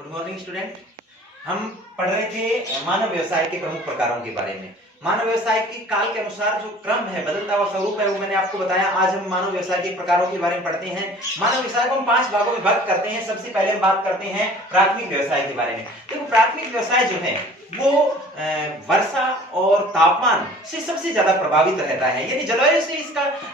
Good morning student. हम पढ़ रहे थे मानव व्यवसाय के प्रमुख प्रकारों के बारे में। मानव व्यवसाय की काल के अनुसार जो क्रम है, बदलता हुआ स्वरूप है, वो मैंने आपको बताया। आज हम मानव व्यवसाय के प्रकारों के बारे में पढ़ते हैं। मानव व्यवसाय को हम 5 भागों में भाग करते हैं। सबसे पहले हम बात करते हैं प्राथमिक व्यवसाय के बारे में। देखो, प्राथमिक व्यवसाय जो है वो वर्षा और तापमान से सबसे ज्यादा प्रभावित रहता है, यानी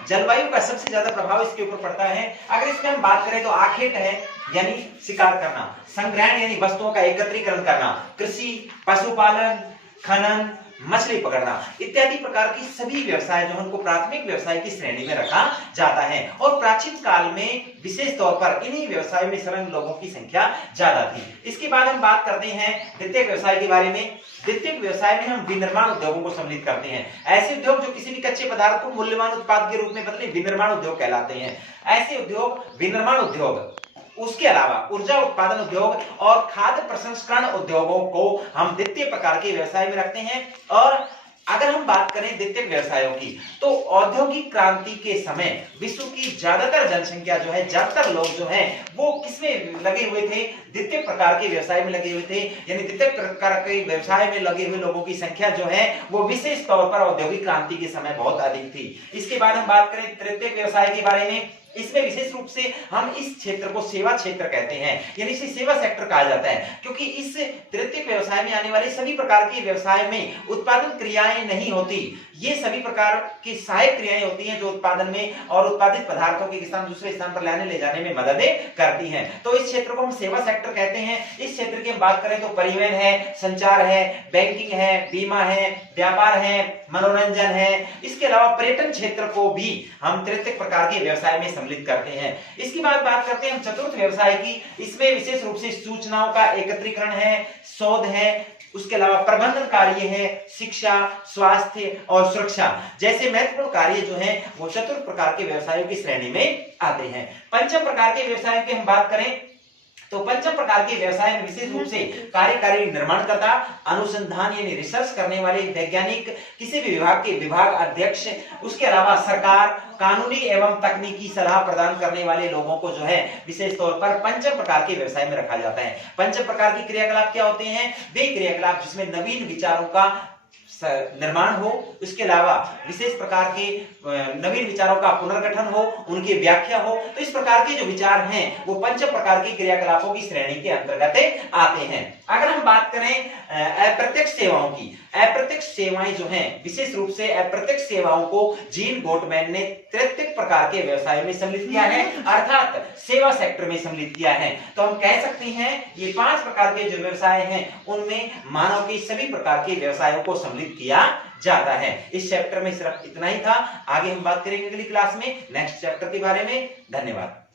जलवायु का सबसे ज्यादा प्रभाव इसके ऊपर पड़ता है। अगर इसमें हम बात करें तो आखेट है, यानी शिकार करना, संग्रहण यानी वस्तुओं का एकत्रीकरण करना, कृषि, पशुपालन, खनन, मछली पकड़ना इत्यादि प्रकार की सभी व्यवसाय जो है उनको प्राथमिक व्यवसाय की श्रेणी में रखा जाता है। और प्राचीन काल में विशेष तौर पर इन्हीं व्यवसायों में संलग्न लोगों की संख्या ज्यादा थी। इसके बाद हम बात करते हैं द्वितीयक व्यवसाय के बारे में। द्वितीयक व्यवसाय में हम विनिर्माण उद्योगों को सम्मिलित करते हैं। ऐसे उद्योग जो किसी भी कच्चे पदार्थ को मूल्यवान उत्पाद के रूप में बदले विनिर्माण उद्योग कहलाते हैं। ऐसे उद्योग विनिर्माण उद्योग, उसके अलावा ऊर्जा उत्पादन उद्योग और खाद्य प्रसंस्करण उद्योगों को हम द्वितीय प्रकार के व्यवसाय में रखते हैं। और अगर हम बात करें द्वितीयक व्यवसायों की, तो औद्योगिक क्रांति के समय विश्व की ज्यादातर जनसंख्या जो है, ज्यादातर लोग जो हैं वो किसमें लगे हुए थे? द्वितीय प्रकार के व्यवसाय में लगे हुए थे। यानी द्वितीय प्रकार के व्यवसाय में लगे हुए लोगों की संख्या जो है वो विशेष तौर पर औद्योगिक क्रांति के समय बहुत अधिक थी। इसके बाद हम बात करें तृतीयक व्यवसाय के बारे में। इसमें विशेष रूप से हम इस क्षेत्र को सेवा क्षेत्र कहते हैं, यानी इसे सेवा सेक्टर कहा जाता है, क्योंकि इस तृतीयक व्यवसाय में आने वाले सभी प्रकार के व्यवसाय में उत्पादन क्रियाएं नहीं होती। ये सभी प्रकार की सहायक क्रियाएं होती हैं जो उत्पादन में और उत्पादित पदार्थों के स्थान दूसरे स्थान पर ले जाने में मदद करती हैं। तो इस क्षेत्र को हम सेवा सेक्टर कहते हैं। इस क्षेत्र की हम बात करें तो परिवहन है, संचार है, बैंकिंग है, बीमा है, व्यापार है, मनोरंजन है। इसके अलावा पर्यटन क्षेत्र को भी हम तृतीयक प्रकार के व्यवसाय में सम्मिलित करते हैं। इसके बाद बात करते हैं हम चतुर्थ व्यवसाय की। इसमें विशेष रूप से सूचनाओं का एकत्रीकरण है, शोध है, उसके अलावा प्रबंधन कार्य है, शिक्षा, स्वास्थ्य और सुरक्षा जैसे महत्वपूर्ण कार्य जो हैं वो चतुर्थ प्रकार के व्यवसायों की श्रेणी में आते हैं। पंचम प्रकार के व्यवसायों की हम बात करें तो पंचम प्रकार के व्यवसाय में विशेष रूप से कार्यकारी निर्माणकर्ता, अनुसंधान यानी रिसर्च करने वाले वैज्ञानिक, किसी भी विभाग के विभाग अध्यक्ष, उसके अलावा सरकार, कानूनी एवं तकनीकी सलाह प्रदान करने वाले लोगों को जो है विशेष तौर पर पंचम प्रकार के व्यवसाय में रखा जाता है। पंचम प्रकार की क्रियाकलाप क्या होते हैं? वे क्रियाकलाप जिसमें नवीन विचारों का निर्माण हो, उसके अलावा विशेष प्रकार के नवीन विचारों का पुनर्गठन हो, उनकी व्याख्या हो। तो इस प्रकार के जो विचार हैं वो पंचम प्रकार की क्रियाकलापों की श्रेणी के अंतर्गत आते हैं। अगर हम बात करें अप्रत्यक्ष सेवाओं की, अप्रत्यक्ष सेवाएं जो हैं विशेष रूप से अप्रत्यक्ष सेवाओं को जीन गोटमैन ने तृतीयक प्रकार के व्यवसाय में सम्मिलित किया है, अर्थात सेवा सेक्टर में सम्मिलित किया है। तो हम कह सकते हैं ये 5 प्रकार के जो व्यवसाय हैं उनमें मानव के सभी प्रकार के व्यवसायों को सम्मिलित किया जाता है। इस चैप्टर में सिर्फ इतना ही था। आगे हम बात करेंगे अगली क्लास में नेक्स्ट चैप्टर के बारे में। धन्यवाद।